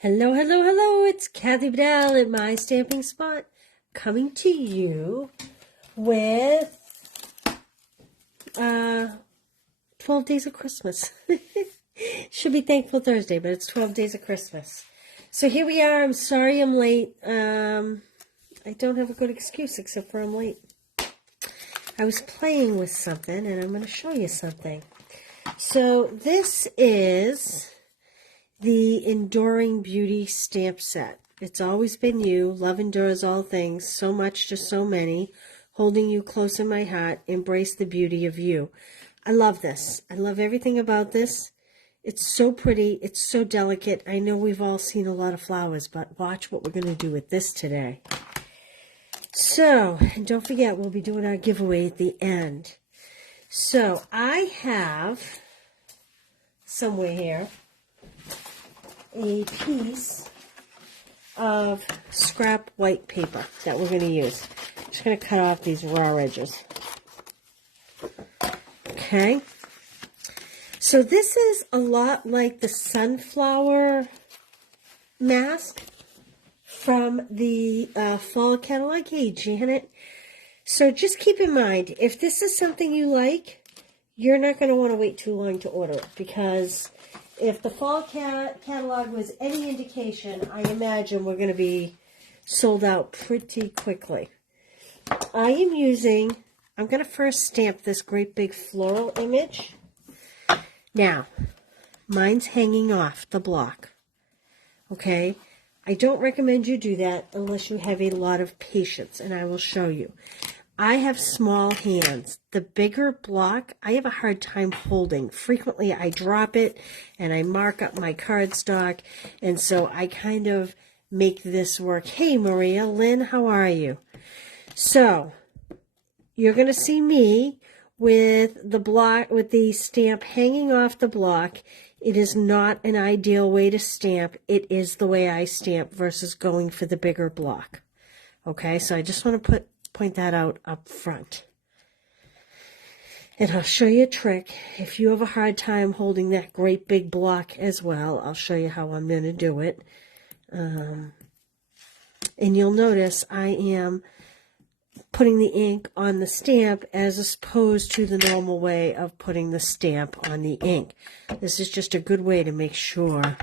Hello, hello, hello. It's Kathy Bedell at My Stamping Spot coming to you with 12 Days of Christmas. Should be Thankful Thursday, but it's 12 Days of Christmas. So here we are. I'm sorry I'm late. I don't have a good excuse except for I'm late. I was playing with something and I'm going to show you something. So this is the Enduring Beauty stamp set. It's always been you. Love endures all things, so much to so many, holding you close in my heart, embrace the beauty of you. I love this. I love everything about this. It's so pretty. It's so delicate. I know we've all seen a lot of flowers, but watch what we're going to do with this today. So, and don't forget, we'll be doing our giveaway at the end. So, I have somewhere here a piece of scrap white paper that we're going to use. I'm just going to cut off these raw edges. Okay. So this is a lot like the sunflower mask from the fall catalog. Hey, Janet. So just keep in mind, if this is something you like, you're not going to want to wait too long to order it, because if the fall catalog was any indication, I imagine we're going to be sold out pretty quickly. I'm going to first stamp this great big floral image. Now, mine's hanging off the block. Okay? I don't recommend you do that unless you have a lot of patience, and I will show you. I have small hands. The bigger block, I have a hard time holding. Frequently, I drop it, and I mark up my cardstock, and so I kind of make this work. Hey, Maria, Lynn, how are you? So, you're going to see me with the block, with the stamp hanging off the block. It is not an ideal way to stamp. It is the way I stamp versus going for the bigger block. Okay, so I just want to point that out up front. And I'll show you a trick. If you have a hard time holding that great big block as well, I'll show you how I'm going to do it. And you'll notice I am putting the ink on the stamp as opposed to the normal way of putting the stamp on the ink. This is just a good way to make sure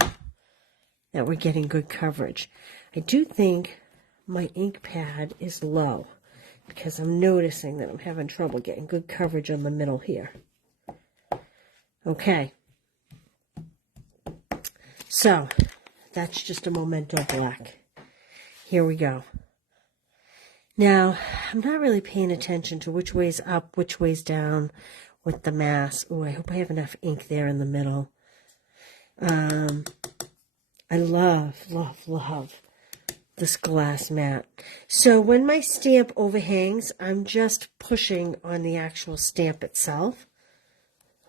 that we're getting good coverage. I do think my ink pad is low, because I'm noticing that I'm having trouble getting good coverage on the middle here. Okay. So, that's just a Memento Black. Here we go. Now, I'm not really paying attention to which way's up, which way's down with the mask. Oh, I hope I have enough ink there in the middle. I love, love, love this glass mat. So when my stamp overhangs, I'm just pushing on the actual stamp itself,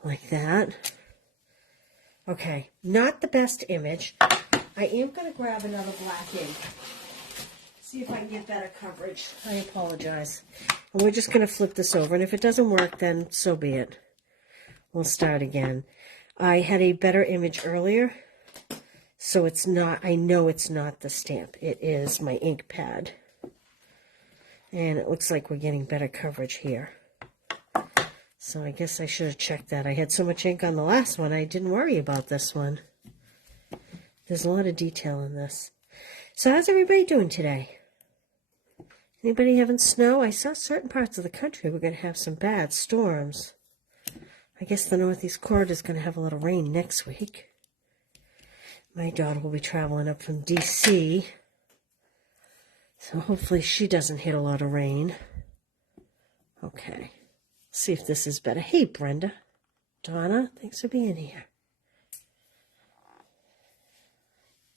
like that. Okay, not the best image. I am going to grab another black ink, see if I can get better coverage. I apologize. And we're just going to flip this over, and if it doesn't work, then so be it. We'll start again. I had a better image earlier, so it's not, I know it's not the stamp. It is my ink pad. And it looks like we're getting better coverage here. So I guess I should have checked that. I had so much ink on the last one, I didn't worry about this one. There's a lot of detail in this. So how's everybody doing today? Anybody having snow? I saw certain parts of the country were going to have some bad storms. I guess the Northeast corridor is going to have a little rain next week. My daughter will be traveling up from D.C., so hopefully she doesn't hit a lot of rain. Okay, see if this is better. Hey, Brenda. Donna, thanks for being here.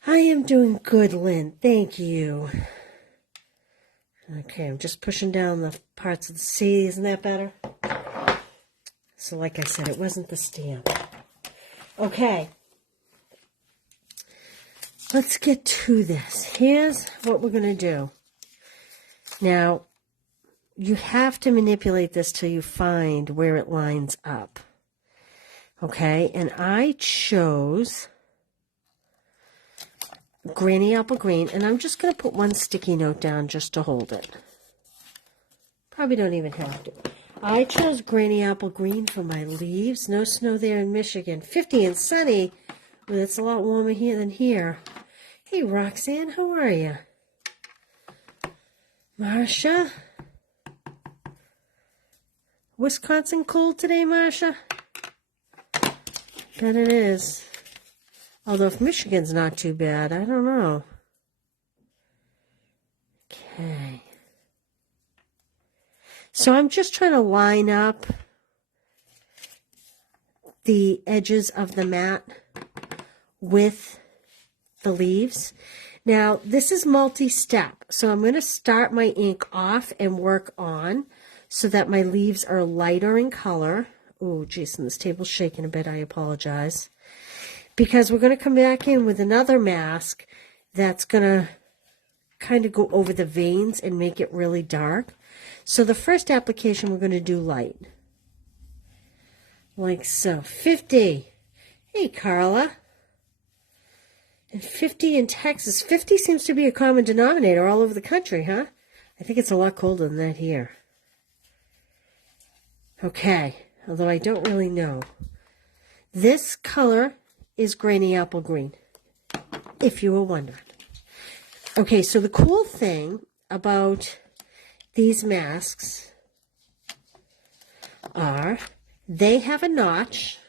I am doing good, Lynn. Thank you. Okay, I'm just pushing down the parts of the C. Isn't that better? So like I said, it wasn't the stamp. Okay. Let's get to this. Here's what we're going to do. Now, you have to manipulate this till you find where it lines up. Okay, and I chose Granny Apple Green, and I'm just going to put one sticky note down just to hold it. Probably don't even have to. I chose Granny Apple Green for my leaves. No snow there in Michigan. 50 and sunny. Well, it's a lot warmer here than here. Hey, Roxanne, how are you? Marsha? Wisconsin cold today, Marsha? Bet it is. Although if Michigan's not too bad, I don't know. Okay. So I'm just trying to line up the edges of the mat with the leaves. Now, this is multi-step, so I'm going to start my ink off and work on so that my leaves are lighter in color. Oh, Jason, this table's shaking a bit. I apologize. Because we're going to come back in with another mask that's going to kind of go over the veins and make it really dark. So the first application we're going to do light. Like so. 50. Hey, Carla. And 50 in Texas. 50 seems to be a common denominator all over the country, huh? I think it's a lot colder than that here. Okay, although I don't really know. This color is Granny Apple Green, if you were wondering. Okay, so the cool thing about these masks are they have a notch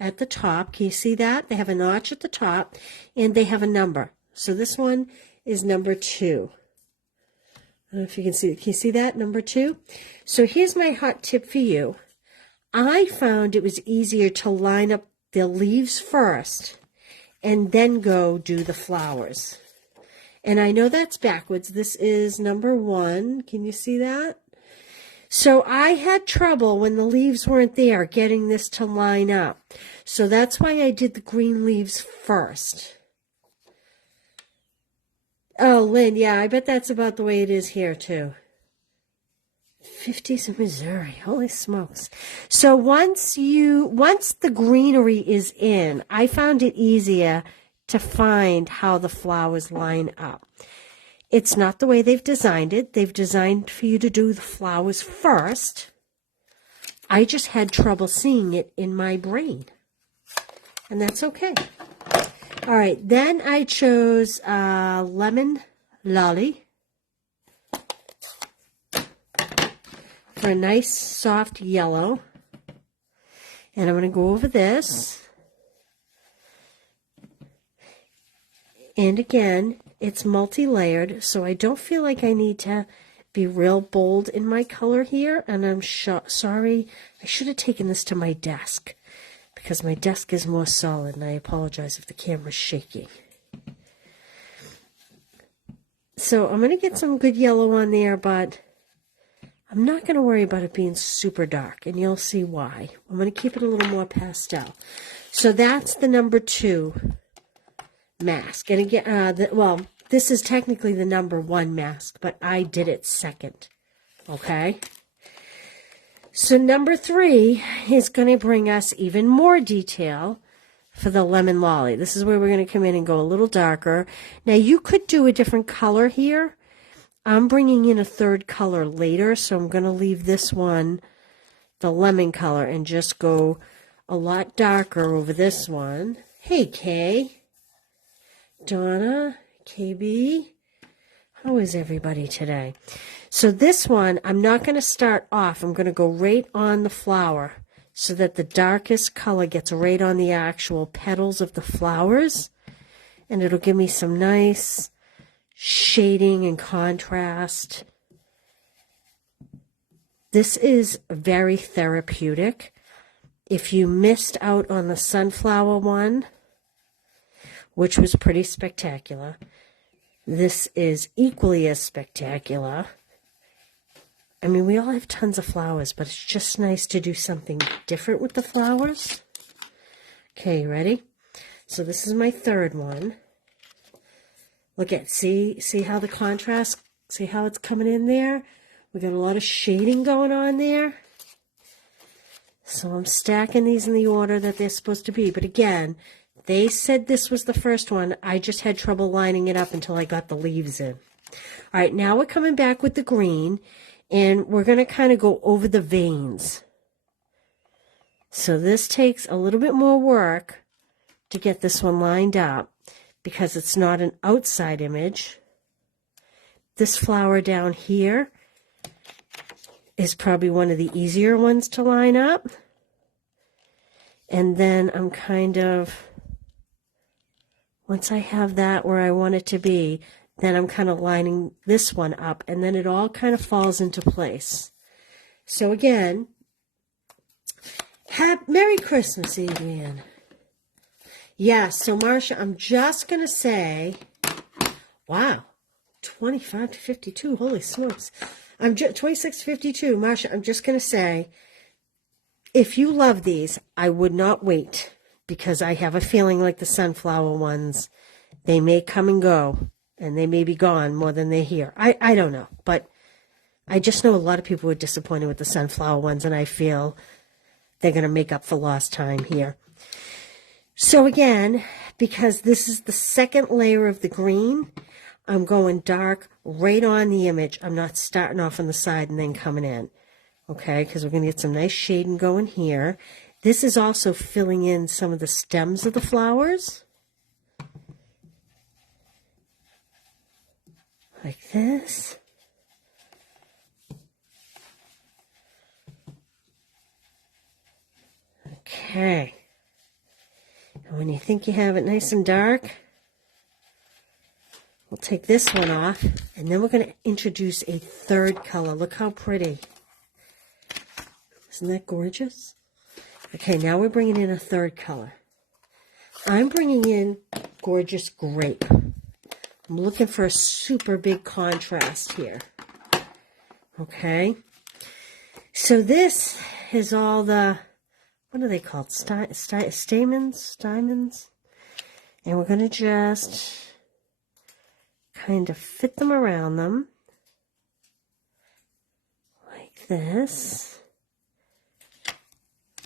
at the top. Can you see that? They have a notch at the top, and they have a number. So this one is number 2. I don't know if you can see it. Can you see that? Number 2. So here's my hot tip for you. I found it was easier to line up the leaves first and then go do the flowers. And I know that's backwards. This is number 1. Can you see that? So I had trouble when the leaves weren't there getting this to line up. So that's why I did the green leaves first. Oh, Lynn, yeah, I bet that's about the way it is here too. 50s in Missouri, holy smokes. So once the greenery is in, I found it easier to find how the flowers line up. It's not the way they've designed it. They've designed for you to do the flowers first. I just had trouble seeing it in my brain. And that's okay. All right, then I chose Lemon Lolly for a nice soft yellow. And I'm going to go over this. And again, it's multi-layered, so I don't feel like I need to be real bold in my color here. And I'm sorry, I should have taken this to my desk because my desk is more solid, and I apologize if the camera's shaking. So I'm going to get some good yellow on there, but I'm not going to worry about it being super dark, and you'll see why. I'm going to keep it a little more pastel. So that's the number 2 mask. And again, well, this is technically the number 1 mask, but I did it second. Okay? So number 3 is going to bring us even more detail for the Lemon Lolly. This is where we're going to come in and go a little darker. Now, you could do a different color here. I'm bringing in a third color later, so I'm going to leave this one the lemon color and just go a lot darker over this one. Hey, Kay. Donna, KB. How is everybody today? So this one, I'm not going to start off. I'm going to go right on the flower so that the darkest color gets right on the actual petals of the flowers. And it'll give me some nice shading and contrast. This is very therapeutic. If you missed out on the sunflower one, which was pretty spectacular, this is equally as spectacular. I mean, we all have tons of flowers, but it's just nice to do something different with the flowers. Okay, ready? So this is my third one. Look at, see how the contrast, see how it's coming in there? We got a lot of shading going on there. So I'm stacking these in the order that they're supposed to be. But again, They said this was the first one. I just had trouble lining it up until I got the leaves in. All right, now we're coming back with the green, and we're going to kind of go over the veins. So this takes a little bit more work to get this one lined up because it's not an outside image. This flower down here is probably one of the easier ones to line up. And then I'm kind of, once I have that where I want it to be, then I'm kind of lining this one up, and then it all kind of falls into place. So again, Merry Christmas, Adrienne. Yes, so Marcia, I'm just going to say, wow, 25 to 52, holy smokes. 26 to 52, Marcia, I'm just going to say, if you love these, I would not wait, because I have a feeling like the sunflower ones, they may come and go, and they may be gone more than they're here. I don't know, but I just know a lot of people were disappointed with the sunflower ones, and I feel they're going to make up for lost time here. So again, because this is the second layer of the green, I'm going dark right on the image. I'm not starting off on the side and then coming in. Okay, because we're going to get some nice shading going here. This is also filling in some of the stems of the flowers. Like this. Okay. And when you think you have it nice and dark, we'll take this one off, and then we're going to introduce a third color. Look how pretty. Isn't that gorgeous? Okay, now we're bringing in a third color. I'm bringing in Gorgeous Grape. I'm looking for a super big contrast here. Okay. So this is all the, what are they called? Stamens? And we're going to just kind of fit them around them. Like this.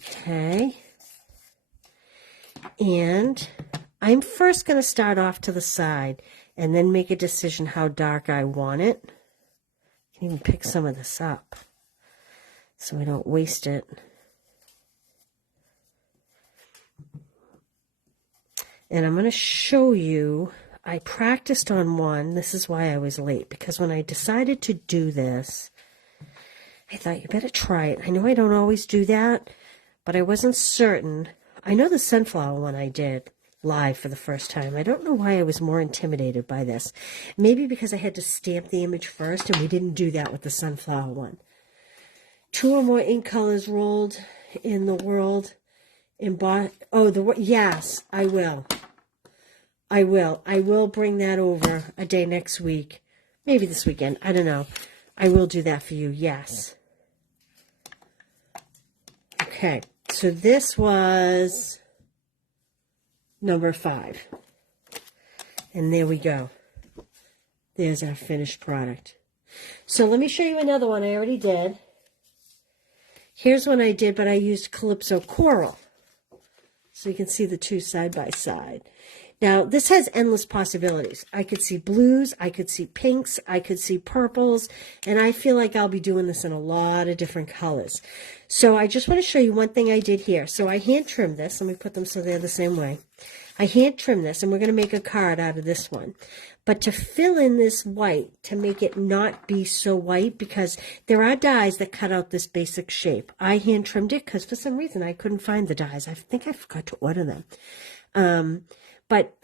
Okay. And I'm first going to start off to the side and then make a decision how dark I want it. I can even pick some of this up so we don't waste it. And I'm going to show you, I practiced on one. This is why I was late, because when I decided to do this, I thought, you better try it. I know I don't always do that, but I wasn't certain. I know the sunflower one I did live for the first time. I don't know why I was more intimidated by this. Maybe because I had to stamp the image first, and we didn't do that with the sunflower one. 2 or more ink colors rolled in the world. Yes, I will. I will bring that over a day next week. Maybe this weekend. I don't know. I will do that for you. Yes. Okay. So this was number 5. And there we go. There's our finished product. So let me show you another one I already did. Here's one I did, but I used Calypso Coral. So you can see the two side by side. Now, this has endless possibilities. I could see blues, I could see pinks, I could see purples, and I feel like I'll be doing this in a lot of different colors. So I just want to show you one thing I did here. So I hand trimmed this. Let me put them so they're the same way. I hand trimmed this, and we're going to make a card out of this one. But to fill in this white, to make it not be so white, because there are dies that cut out this basic shape. I hand trimmed it because for some reason I couldn't find the dies. I think I forgot to order them. But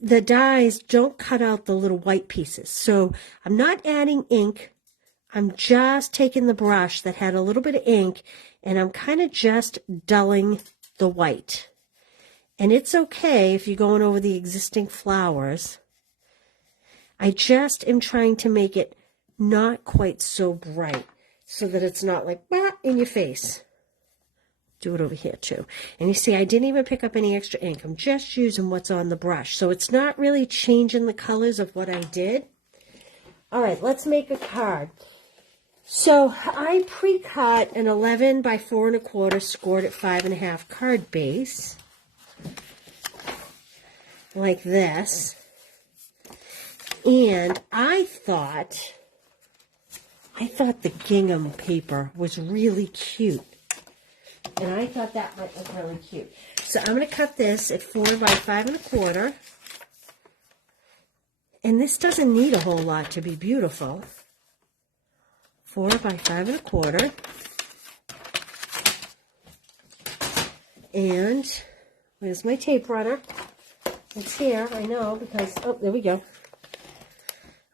the dies don't cut out the little white pieces. So I'm not adding ink. I'm just taking the brush that had a little bit of ink, and I'm kind of just dulling the white. And it's okay if you're going over the existing flowers. I just am trying to make it not quite so bright so that it's not like in your face. Do it over here too. And you see, I didn't even pick up any extra ink. I'm just using what's on the brush. So it's not really changing the colors of what I did. All right, let's make a card. So I pre-cut an 11 by 4 1/4 scored at 5 1/2 card base. like this. And I thought the gingham paper was really cute. And I thought that might look really cute. So I'm going to cut this at 4 by 5 1/4. And this doesn't need a whole lot to be beautiful. 4 by 5 1/4. And where's my tape runner? It's here, I know, because, oh, there we go.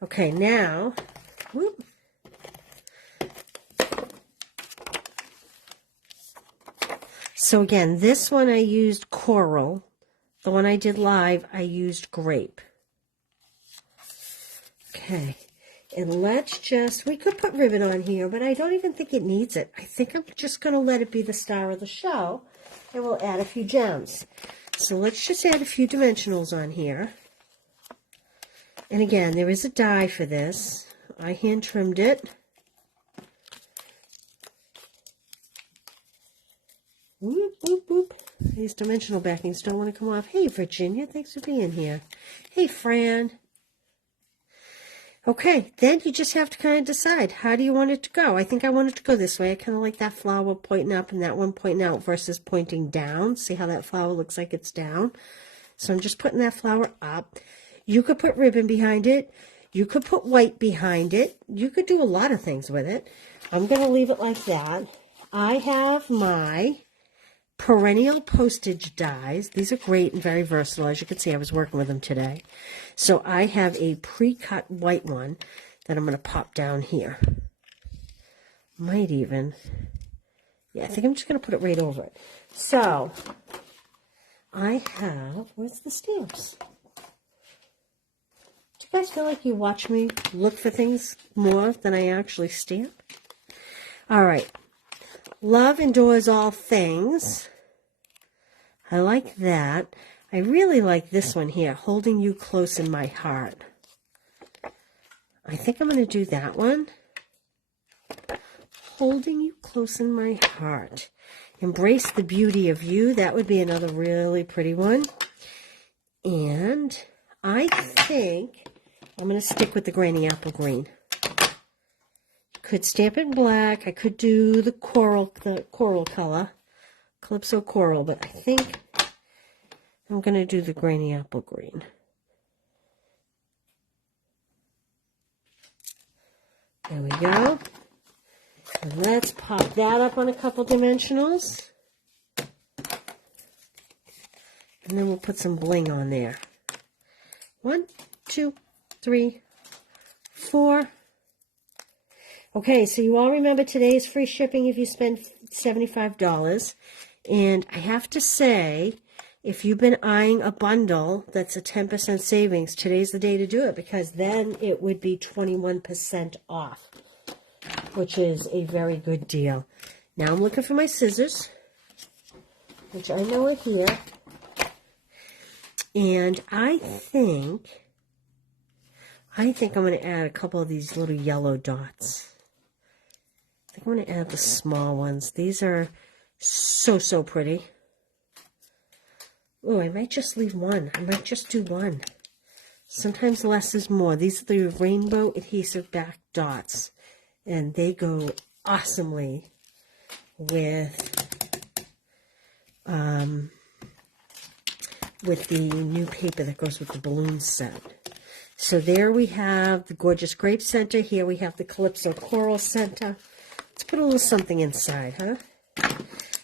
Okay, now, whoop. So again, this one I used coral. The one I did live, I used grape. Okay, and let's just, we could put ribbon on here, but I don't even think it needs it. I think I'm just going to let it be the star of the show, and we'll add a few gems. So let's just add a few dimensionals on here. And again, there is a die for this. I hand trimmed it. Whoop, whoop, whoop. These dimensional backings don't want to come off. Hey, Virginia, thanks for being here. Hey, Fran. Okay, then you just have to kind of decide, how do you want it to go? I think I want it to go this way. I kind of like that flower pointing up and that one pointing out versus pointing down. See how that flower looks like it's down? So I'm just putting that flower up. You could put ribbon behind it. You could put white behind it. You could do a lot of things with it. I'm going to leave it like that. I have my perennial postage dies. These are great and very versatile. As you can see, I was working with them today. So I have a pre-cut white one that I'm going to pop down here. Might even, yeah, I think I'm just going to put it right over it. So I have, where's the stamps? Do you guys feel like you watch me look for things more than I actually stamp? All right. Love endures all things. I like that. I really like this one here, holding you close in my heart. I think I'm going to do that one. Holding you close in my heart. Embrace the beauty of you. That would be another really pretty one. And I think I'm going to stick with the Granny Apple Green. Could stamp it in black. I could do the coral color, Calypso Coral, but I think I'm going to do the Granny Apple Green. There we go. And let's pop that up on a couple dimensionals. And then we'll put some bling on there. 1, 2, 3, 4. Okay, so you all remember today is free shipping if you spend $75. And I have to say, if you've been eyeing a bundle that's a 10% savings, today's the day to do it, because then it would be 21% off, which is a very good deal. Now I'm looking for my scissors, which I know are here. And I think I'm going to add a couple of these little yellow dots. I think I'm going to add the small ones. These are so pretty. Oh, I might just leave one. I might just do one. Sometimes less is more. These are the rainbow adhesive back dots. And they go awesomely with the new paper that goes with the balloon set. So there we have the gorgeous grape center. Here we have the Calypso Coral center. Let's put a little something inside, huh?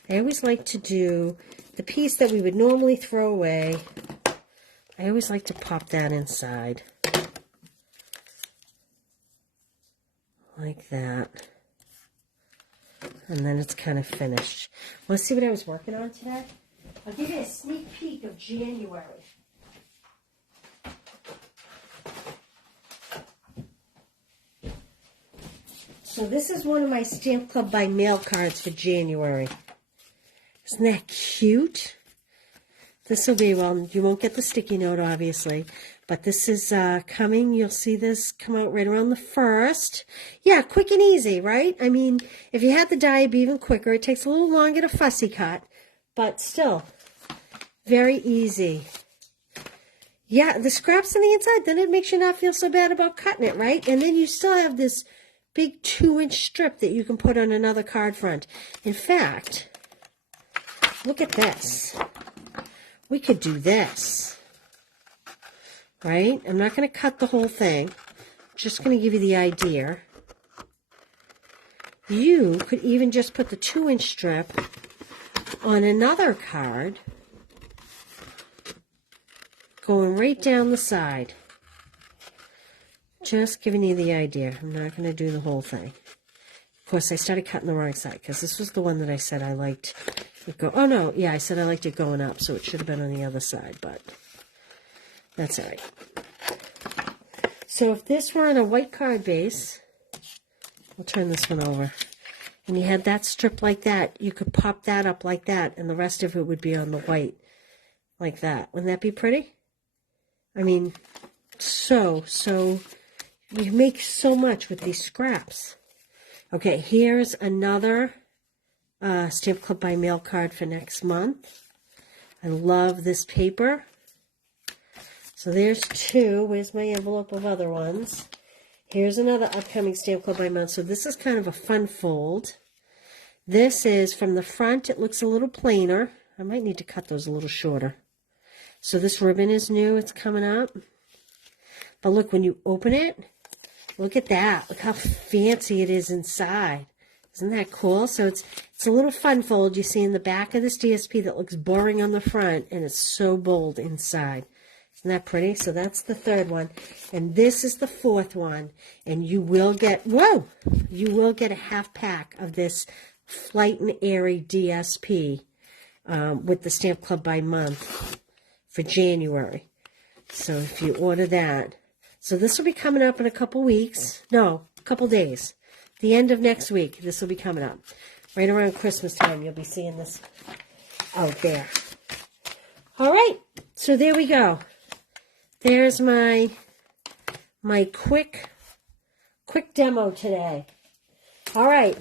I always like to do the piece that we would normally throw away. I always like to pop that inside. Like that. And then it's kind of finished. Want to see what I was working on today? I'll give you a sneak peek of January. So this is one of my Stamp Club by Mail cards for January. Isn't that cute? This will be, well, you won't get the sticky note, obviously, but this is coming. You'll see this come out right around the 1st. Yeah, quick and easy, right? I mean, if you had the die, it'd be even quicker. It takes a little longer to fussy cut, but still, very easy. Yeah, the scraps on the inside, then it makes you not feel so bad about cutting it, right? And then you still have this big 2-inch strip that you can put on another card front. In fact, look at this. We could do this, right? I'm not going to cut the whole thing. I'm just going to give you the idea. You could even just put the 2-inch strip on another card, going right down the side. Just giving you the idea. I'm not going to do the whole thing. Of course, I started cutting the wrong side because this was the one that I said I liked it go. Oh, no. Yeah, I said I liked it going up, so it should have been on the other side, but that's all right. So if this were on a white card base, we'll turn this one over, and you had that strip like that, you could pop that up like that, and the rest of it would be on the white like that. Wouldn't that be pretty? I mean, so you make so much with these scraps. Okay, here's another Stamp Club by Mail card for next month. I love this paper. So there's 2. Where's my envelope of other ones? Here's another upcoming Stamp Club by Month. So this is kind of a fun fold. This is from the front. It looks a little plainer. I might need to cut those a little shorter. So this ribbon is new. It's coming up. But look, when you open it, look at that. Look how fancy it is inside. Isn't that cool? So it's a little fun fold you see in the back of this DSP that looks boring on the front, and it's so bold inside. Isn't that pretty? So that's the 3rd one. And this is the 4th one. And you will get, whoa, you will get a half pack of this Flight and Airy DSP with the Stamp Club by Month for January. So if you order that. So this will be coming up in a couple weeks. No, a couple days. The end of next week, this will be coming up. Right around Christmas time, you'll be seeing this out there. All right, so there we go. There's my quick demo today. All right.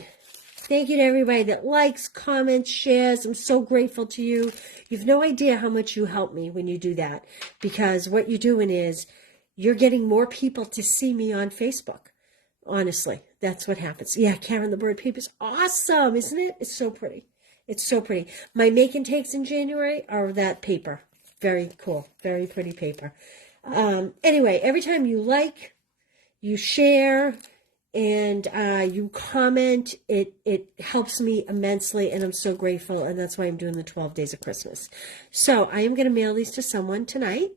Thank you to everybody that likes, comments, shares. I'm so grateful to you. You've no idea how much you help me when you do that, because what you're doing is you're getting more people to see me on Facebook. Honestly, that's what happens. Yeah, Karen the Bird paper is awesome, isn't it? It's so pretty. It's so pretty. My make and takes in January are that paper. Very cool. Very pretty paper. Anyway, every time you like, you share, and you comment, it helps me immensely, and I'm so grateful, and that's why I'm doing the 12 Days of Christmas. So I am going to mail these to someone tonight.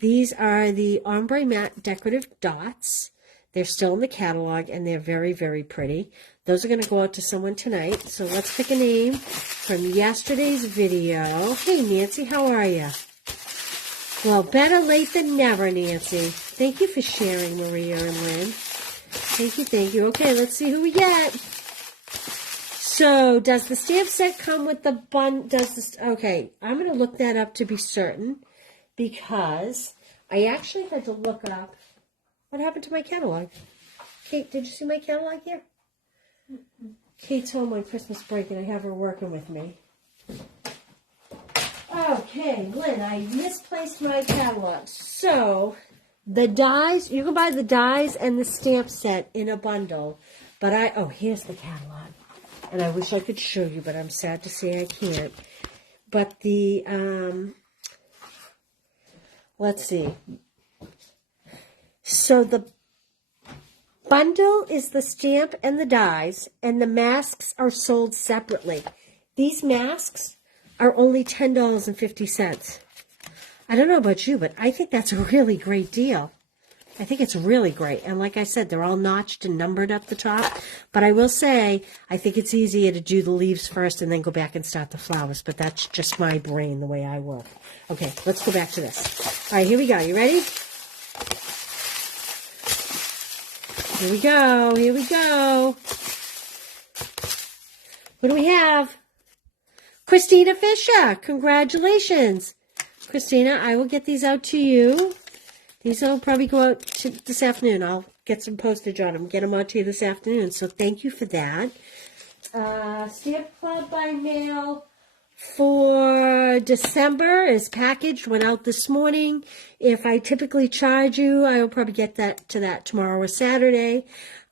These are the Ombre Matte Decorative Dots. They're still in the catalog, and they're very, very pretty. Those are going to go out to someone tonight. So let's pick a name from yesterday's video. Hey, Nancy, how are you? Well, better late than never, Nancy. Thank you for sharing, Maria and Lynn. Thank you, thank you. Okay, let's see who we get. So, does the stamp set come with the bun? Okay, I'm going to look that up to be certain, because I actually had to look up what happened to my catalog. Kate, did you see my catalog here? Kate's home on Christmas break, and I have her working with me. Okay, Lynn, I misplaced my catalog. So, the dies, you can buy the dies and the stamp set in a bundle. But here's the catalog. And I wish I could show you, but I'm sad to say I can't. But the, let's see. So the bundle is the stamp and the dies, and the masks are sold separately. These masks are only $10.50. I don't know about you, but I think that's a really great deal. I think it's really great. And like I said, they're all notched and numbered at the top. But I will say, I think it's easier to do the leaves first and then go back and start the flowers. But that's just my brain, the way I work. Okay, let's go back to this. All right, here we go. You ready? Here we go. Here we go. What do we have? Christina Fisher. Congratulations. Christina, I will get these out to you. These will probably go out this afternoon. I'll get some postage on them, get them out to you this afternoon. So thank you for that. Stamp Club by Mail for December is packaged, went out this morning. If I typically charge you, I will probably get that tomorrow or Saturday.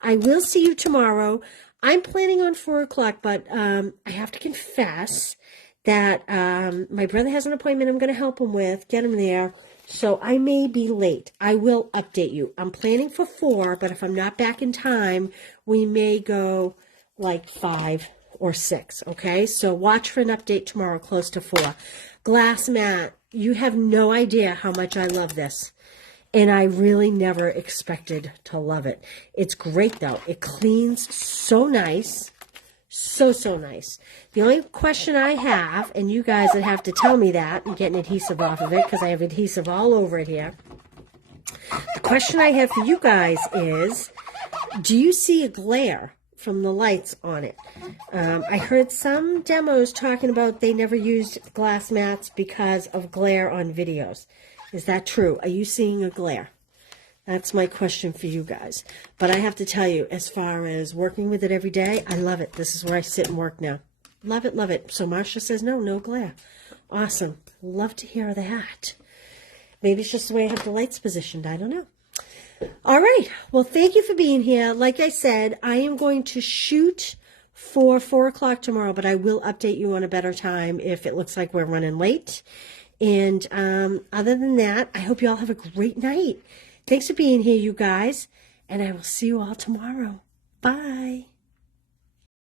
I will see you tomorrow. I'm planning on 4 o'clock, but I have to confess that my brother has an appointment I'm going to help him with, get him there. So I may be late. I will update you. I'm planning for 4, but if I'm not back in time, we may go like 5 or 6, okay? So watch for an update tomorrow close to 4. Glass mat. You have no idea how much I love this. And I really never expected to love it. It's great, though. It cleans so nice. So nice. The only question I have, and you guys would have to tell me that, and get an adhesive off of it, because I have adhesive all over it here. The question I have for you guys is, do you see a glare from the lights on it? I heard some demos talking about they never used glass mats because of glare on videos. Is that true? Are you seeing a glare? That's my question for you guys. But I have to tell you, as far as working with it every day, I love it. This is where I sit and work now. Love it, love it. So Marcia says, no glare. Awesome. Love to hear that. Maybe it's just the way I have the lights positioned. I don't know. All right. Well, thank you for being here. Like I said, I am going to shoot for 4 o'clock tomorrow, but I will update you on a better time if it looks like we're running late. And other than that, I hope you all have a great night. Thanks for being here, you guys, and I will see you all tomorrow. Bye.